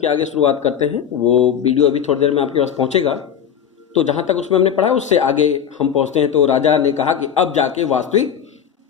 के आगे शुरुआत करते हैं। वो वीडियो अभी थोड़ी देर में आपके पास पहुंचेगा। तो जहां तक उसमें हमने पढ़ा उससे आगे हम पहुंचते हैं। तो राजा ने कहा कि अब जाके वास्तविक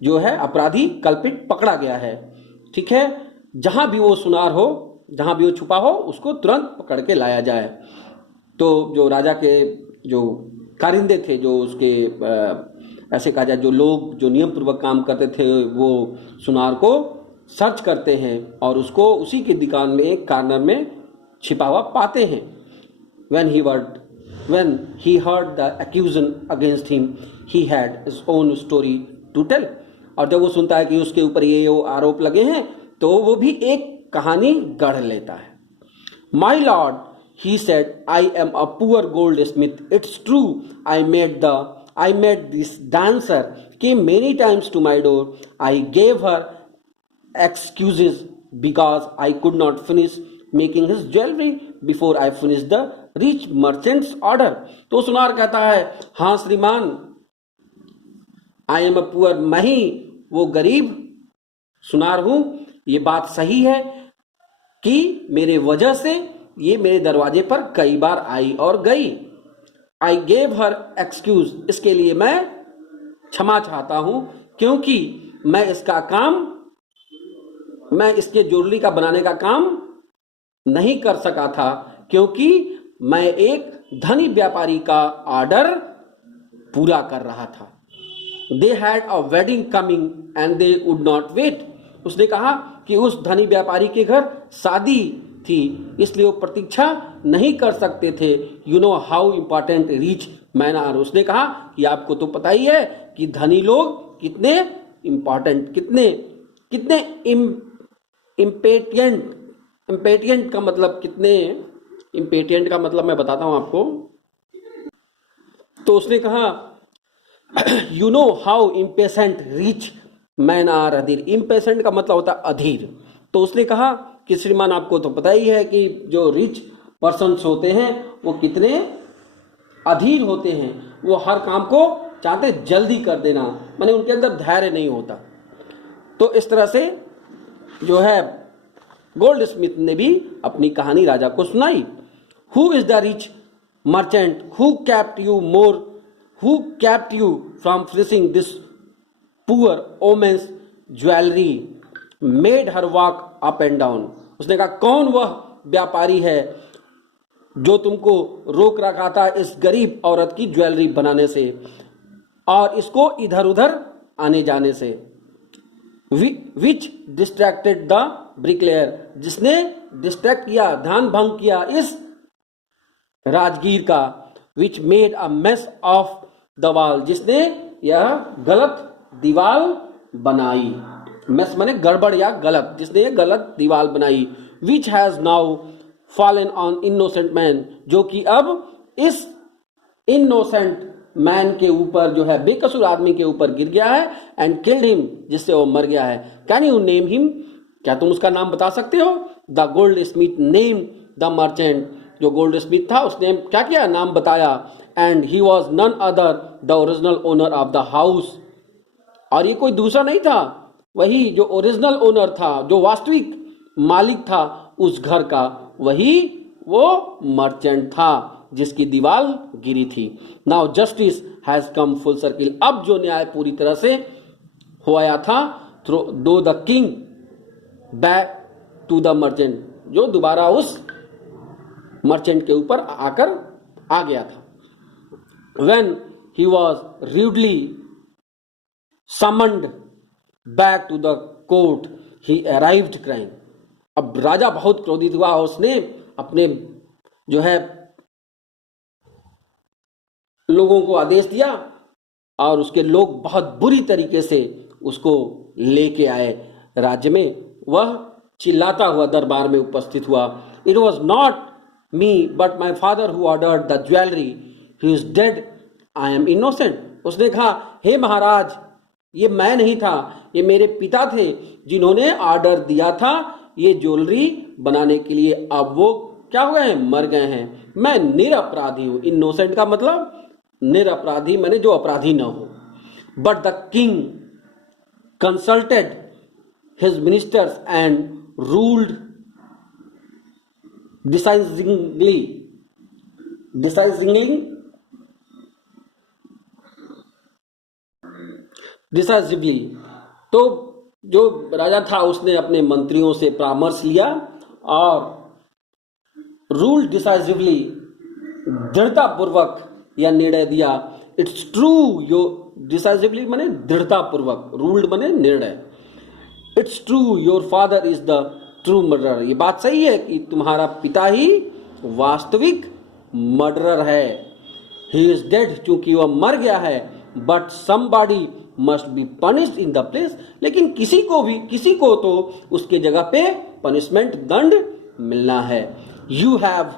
जो है अपराधी कल्पित पकड़ा गया है। ठीक है, जहां भी वो सुनार हो, जहां भी वो छुपा हो, उसको तुरंत पकड़ के लाया जाए। तो जो राजा के जो कारिंदे थे, जो उसके ऐसे कहा जाए जो लोग जो नियम पूर्वक काम करते थे, वो सुनार को सर्च करते हैं और उसको उसी की दुकान में एक कॉर्नर में छिपा हुआ पाते हैं। when he heard the accusation against him, he had his own story to tell। और जब वो सुनता है कि उसके ऊपर ये आरोप लगे हैं, तो वो भी एक कहानी गढ़ लेता है। My lord, he said, I am a poor goldsmith. It's true, I made this dancer came many times to my door. I gave her excuses because I could not finish making his jewelry before I finished the rich merchant's order। तो सुनार कहता है, हाँ श्रीमान, I am a poor, मैं ही वो गरीब सुनार हूं। ये बात सही है कि मेरे वजह से ये मेरे दरवाजे पर कई बार आई और गई। आई गेव हर एक्सक्यूज, इसके लिए मैं क्षमा चाहता हूं, क्योंकि मैं इसके ज्वेलरी का बनाने का काम नहीं कर सका था, क्योंकि मैं एक धनी व्यापारी का ऑर्डर पूरा कर रहा था। They had a wedding coming and they would not wait. उसने कहा कि उस धनी व्यापारी के घर शादी थी, इसलिए वो प्रतीक्षा नहीं कर सकते थे। You know how important rich man are. उसने कहा कि आपको तो पता ही है कि धनी लोग कितने इंपॉर्टेंट, कितने इम्पेटियंट का मतलब कितने इम्पेटियंट का मतलब मैं बताता हूं आपको। तो उसने कहा you know how impatient rich man are अधीर। इम्पेशेंट का मतलब होता है अधीर। तो उसने कहा कि श्रीमान आपको तो पता ही है कि जो रिच पर्सन्स होते हैं वो कितने अधीर होते हैं। वो हर काम को चाहते जल्दी कर देना, माने उनके अंदर धैर्य नहीं होता। तो इस तरह से जो है गोल्ड स्मिथ ने भी अपनी कहानी राजा को सुनाई। Who is the rich merchant who kept you from finishing this poor woman's jewelry made her walk up and down। उसने कहा कौन वह व्यापारी है जो तुमको रोक रखा था इस गरीब औरत की ज्वेलरी बनाने से और इसको इधर उधर आने जाने से। विच डिस्ट्रैक्टेड द ब्रिकलेयर, जिसने डिस्ट्रैक्ट किया, ध्यान भंग किया इस राजगीर का। Which made a mess of the wall, जिसने यह गलत दीवार बनाई। मेस माने गड़बड़ या गलत, जिसने यह गलत दीवार बनाई। Which has now fallen on innocent man, जो कि अब इस इनोसेंट मैन के ऊपर जो है बेकसूर आदमी के ऊपर गिर गया है। एंड किल्ड हिम, जिससे वो मर गया है। कैन यू नेम हिम, क्या तुम उसका नाम बता सकते हो। The goldsmith name the merchant, जो गोल्ड स्मिथ था उसने क्या किया, नाम बताया। And he was none other the original owner of the house, और ये कोई दूसरा नहीं था, वही जो ओरिजिनल ओनर था, जो वास्तविक मालिक था उस घर का, वही वो मर्चेंट था जिसकी दीवार गिरी थी। Now justice has come full circle, अब जो न्याय पूरी तरह से हो आया था। दो the king back to the merchant, जो दोबारा उस मर्चेंट के ऊपर आकर आ गया था। When he was rudely summoned back to the court, he arrived crying। अब राजा बहुत क्रोधित हुआ, उसने अपने जो है लोगों को आदेश दिया और उसके लोग बहुत बुरी तरीके से उसको लेके आए राज्य में। वह चिल्लाता हुआ दरबार में उपस्थित हुआ। It was not me but my father who ordered the jewelry, he is dead, I am innocent। उसने कहा हे महाराज, ये मैं नहीं था, ये मेरे पिता थे जिन्होंने ऑर्डर दिया था ये ज्वेलरी बनाने के लिए। अब वो क्या हो गए हैं, मर गए हैं। मैं निरपराधी हूं। इनोसेंट का मतलब निरपराधी, मैंने जो अपराधी न हो। But the king consulted his ministers and ruled decisingly decisively. तो जो राजा था उसने अपने मंत्रियों से परामर्श लिया और रूल डिसाइसिवली, दृढ़ता पूर्वक यह निर्णय दिया। इट्स ट्रू, यो डिसाइसिवली माने दृढ़ता पूर्वक, रूल्ड माने निर्णय। It's true your father is the true murderer, ये बात सही है कि तुम्हारा पिता ही वास्तविक मर्डरर है। ही इज डेड, चूंकि वह मर गया है। But somebody must be punished in the place, लेकिन किसी को तो उसके जगह पे पनिशमेंट, दंड मिलना है। You have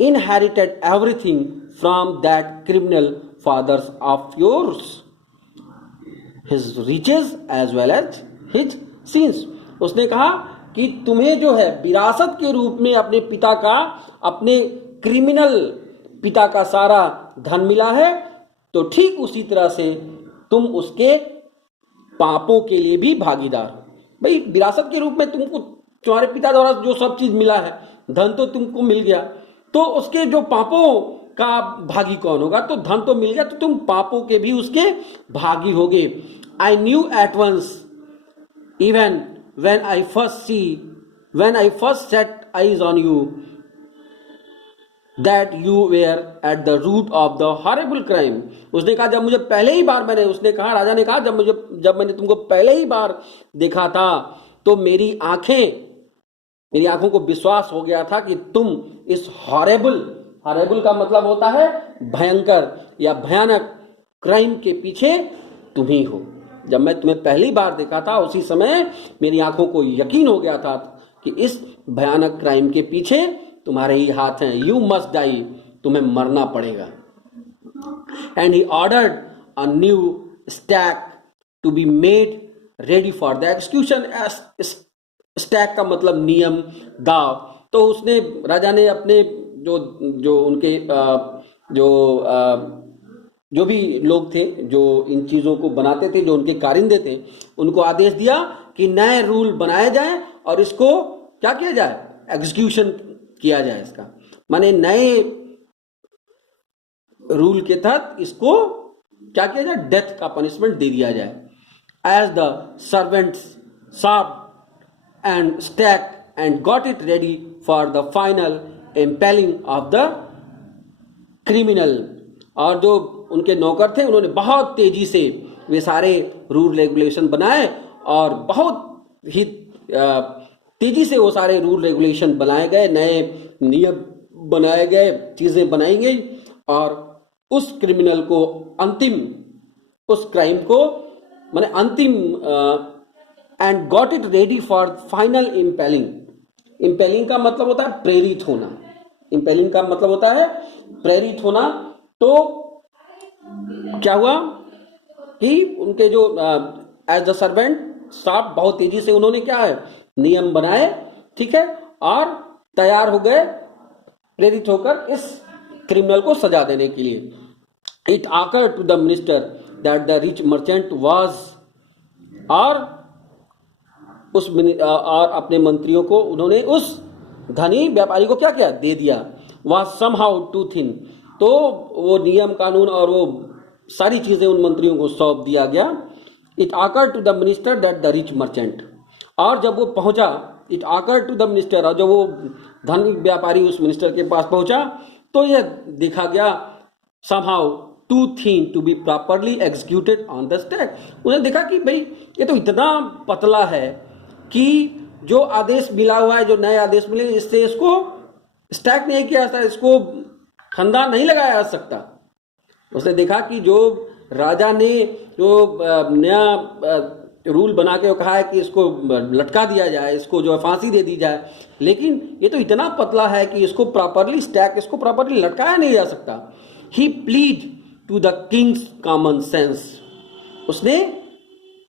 inherited everything from that criminal fathers of yours, his riches as well as his sins. उसने कहा कि तुम्हें जो है विरासत के रूप में अपने पिता का, अपने क्रिमिनल पिता का सारा धन मिला है, तो ठीक उसी तरह से तुम उसके पापों के लिए भी भागीदार हो। भाई विरासत के रूप में तुमको तुम्हारे पिता द्वारा जो सब चीज मिला है, धन तो तुमको मिल गया, तो उसके जो पापों का भागी कौन होगा? तो धन तो मिल गया, तो तुम पापों के भी उसके भागी होगे। I knew at once even when I first set eyes on you that you were at the root of the horrible crime। उसने कहा जब मुझे पहले ही बार उसने कहा, राजा ने कहा जब मैंने तुमको पहले ही बार देखा था तो मेरी आंखों को विश्वास हो गया था कि तुम इस हॉरेबल का मतलब होता है भयंकर या भयानक क्राइम के पीछे तुम ही हो। जब मैं तुम्हें पहली बार देखा था उसी समय मेरी आंखों को यकीन हो गया था कि इस भयानक क्राइम के पीछे तुम्हारे ही हाथ हैं। यू मस्ट डाई, तुम्हें मरना पड़ेगा। And he ordered a new stake to be made ready for the execution. Stake का मतलब नियम, दाव। तो उसने, राजा ने अपने उनके जो भी लोग थे जो इन चीज़ों को बनाते थे, जो उनके कारिंदे थे, उनको आदेश दिया कि नए रूल बनाए जाएं और इसको क्या किया जाए? एग्जीक्यूशन किया जाए। इसका माने नए रूल के तहत इसको क्या किया जाए? डेथ का पनिशमेंट दे दिया जाए। As the servants sharp and stake and got it ready for the final impaling of the criminal. और जो उनके नौकर थे उन्होंने बहुत तेजी से वे सारे रूल रेगुलेशन बनाए और बहुत ही तेजी से वो सारे रूल रेगुलेशन बनाए गए, नए नियम बनाए गए, चीजें बनाई गई और उस क्रिमिनल को उस क्राइम को माने अंतिम and got it ready for final impelling. Impelling का मतलब होता है प्रेरित होना। इम्पेलिंग का मतलब होता है प्रेरित होना। तो क्या हुआ कि उनके जो एज द सर्वेंट साहब बहुत तेजी से उन्होंने क्या है नियम बनाए, ठीक है, और तैयार हो गए प्रेरित होकर इस क्रिमिनल को सजा देने के लिए। It occurred to the minister that the rich merchant was, और अपने मंत्रियों को उन्होंने उस धनी व्यापारी को क्या किया? दे दिया। वाज समहाउ टू थिन, तो वो नियम कानून और वो सारी चीजें उन मंत्रियों को सौंप दिया गया। It occurred to the minister that the rich merchant, और जब वो पहुंचा, it occurred to the minister, और जब वो धनी व्यापारी उस मिनिस्टर के पास पहुंचा तो यह देखा गया somehow too thin to be properly executed on the stack। उन्हें देखा कि भाई ये तो इतना पतला है कि जो आदेश मिला हुआ है, जो नए आदेश मिले, इससे इसको स्टैक नहीं किया जा सकता, इसको फंदा नहीं लगाया जा सकता। उसने देखा कि जो राजा ने जो नया रूल बना के कहा है कि इसको लटका दिया जाए, इसको जो फांसी दे दी जाए, लेकिन ये तो इतना पतला है कि इसको प्रॉपरली इसको प्रॉपरली लटकाया नहीं जा सकता। He plead to the king's common sense, उसने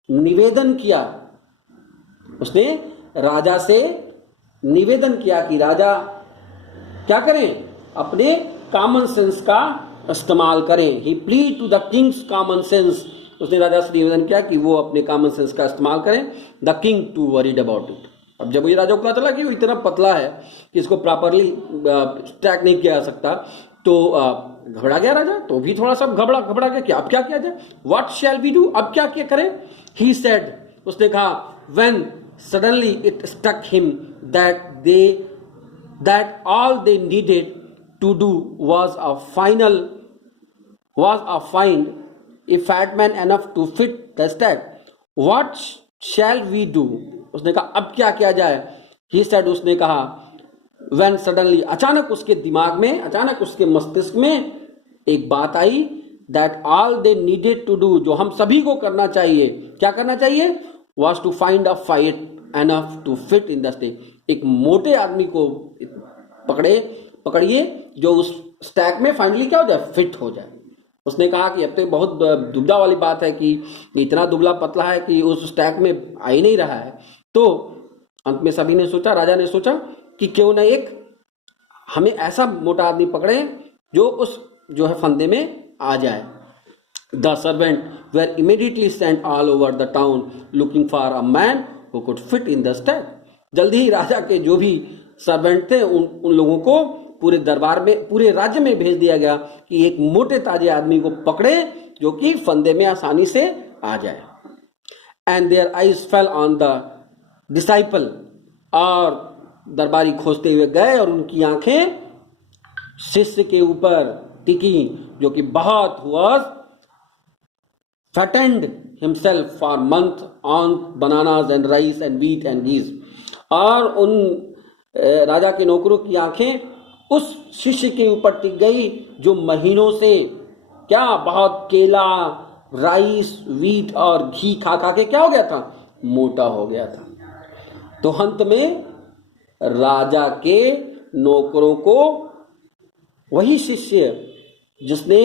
निवेदन किया, उसने राजा से निवेदन किया कि राजा क्या करें? अपने कॉमन सेंस का इस्तेमाल करें। He plead to the king's common sense, उसने राजा से निवेदन किया कि वो अपने कॉमन सेंस का इस्तेमाल करें। The king to worried about it, अब जब ये राजा को पता चला कि वो इतना पतला है कि इसको प्रॉपरली स्टैक नहीं किया जा सकता, तो घबरा गया राजा। तो भी थोड़ा सा घबरा गया कि अब क्या किया जाए, व्हाट शैल वी डू, अब क्या किया करें। ही सेड, उसने कहा, when suddenly it struck him that all they needed to do was find a fat man enough to fit the stack. What shall we do? उसने कहा अब क्या किया जाए। He said, उसने कहा, when suddenly, अचानक उसके दिमाग में, अचानक उसके मस्तिष्क में एक बात आई, that all they needed to do, जो हम सभी को करना चाहिए, क्या करना चाहिए, was to find a fat enough to fit in the stack. एक मोटे आदमी को पकड़िए जो उस स्टैक में फाइनली क्या हो जाए, फिट हो जाए। उसने कहा कि अब तो बहुत दुविधा वाली बात है कि इतना दुबला पतला है कि उस स्टैक में आ ही नहीं रहा है। तो अंत में सभी ने सोचा, राजा ने सोचा कि क्यों ना एक हमें ऐसा मोटा आदमी पकड़े जो उस जो है फंदे में आ जाए। The servant were immediately sent all over the town looking for a man who could fit in the stake. जल्दी ही राजा के जो भी सर्वेंट थे उन लोगों को पूरे दरबार में, पूरे राज्य में भेज दिया गया कि एक मोटे ताजे आदमी को पकड़े जो कि फंदे में आसानी से आ जाए। And their eyes fell on the disciple, और दरबारी खोजते हुए गए और उनकी आंखें शिष्य के ऊपर टिकी जो कि बहुत was fattened himself for month on bananas and rice and wheat and geese। और उन राजा के नौकरों की आंखें उस शिष्य के ऊपर टिक गई जो महीनों से क्या बहुत केला, राइस, व्हीट और घी खा खा के क्या हो गया था, मोटा हो गया था। तो अंत में राजा के नौकरों को वही शिष्य जिसने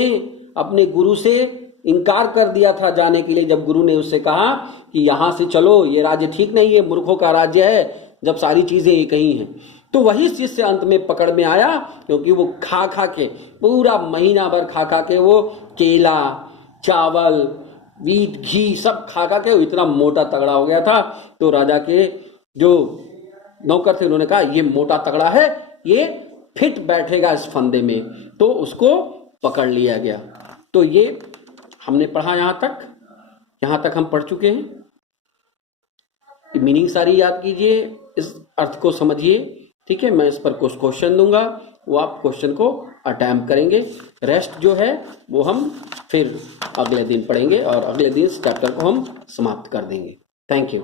अपने गुरु से इनकार कर दिया था जाने के लिए, जब गुरु ने उससे कहा कि यहां से चलो, ये राज्य ठीक नहीं है, मूर्खों का राज्य है जब सारी चीजें एक ही हैं, तो वही शिष्य अंत में पकड़ में आया क्योंकि वो खा खा के पूरा महीना भर खा खा के वो केला, चावल, वीट, घी सब खा खा के वो इतना मोटा तगड़ा हो गया था। तो राजा के जो नौकर थे उन्होंने कहा ये मोटा तगड़ा है, ये फिट बैठेगा इस फंदे में, तो उसको पकड़ लिया गया। तो ये हमने पढ़ा, यहां तक हम पढ़ चुके हैं। मीनिंग सारी याद कीजिए, इस अर्थ को समझिए, ठीक है। मैं इस पर कुछ क्वेश्चन दूंगा, वो आप क्वेश्चन को अटेम्प्ट करेंगे। रेस्ट जो है वो हम फिर अगले दिन पढ़ेंगे और अगले दिन इस चैप्टर को हम समाप्त कर देंगे। Thank you.